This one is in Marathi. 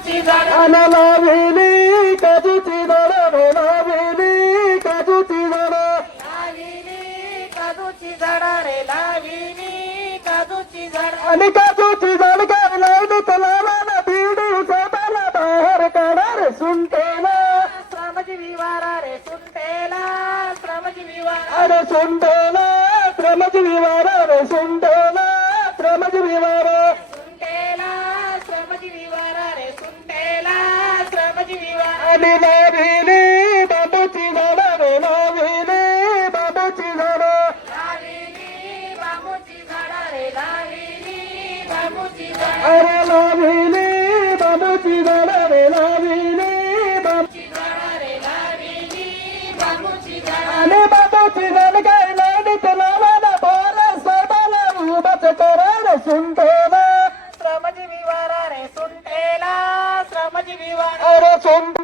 बांबूची झाड आणि लाविली काजूची झाड रे लाविली काजूची झाड लाविली काजूची झाड रे लाविली काजूची झाड आणि काजूची झाड काय लावली तलावाला बिडी साताला बाहेर काढा रे सुंटेला श्रमजीवी वारा रे सुंटेला श्रमजीवी वारा अरे सुंटेला श्रमजीवी वारा रे सुंटेला श्रमजीवी वारा सुंटेला श्रमजीवी वारा रे सुंटेला श्रमजीवी वारा आणि लाविली बांबूची झाड रे लाविली बांबूची झाड लाविली बांबूची झाड रे लाविली बांबूची झाड अरे लाविली बांबूची झाड रे लाविली बांबूची झाड रे लाविली बांबूची झाड आणि बांबूची झाड काय लावली तलावाला बाहेर साताला उभाच करा रे सुंटेला श्रमजीवी वारा रे सुंटेला श्रमजीवी वारा अरे सुंट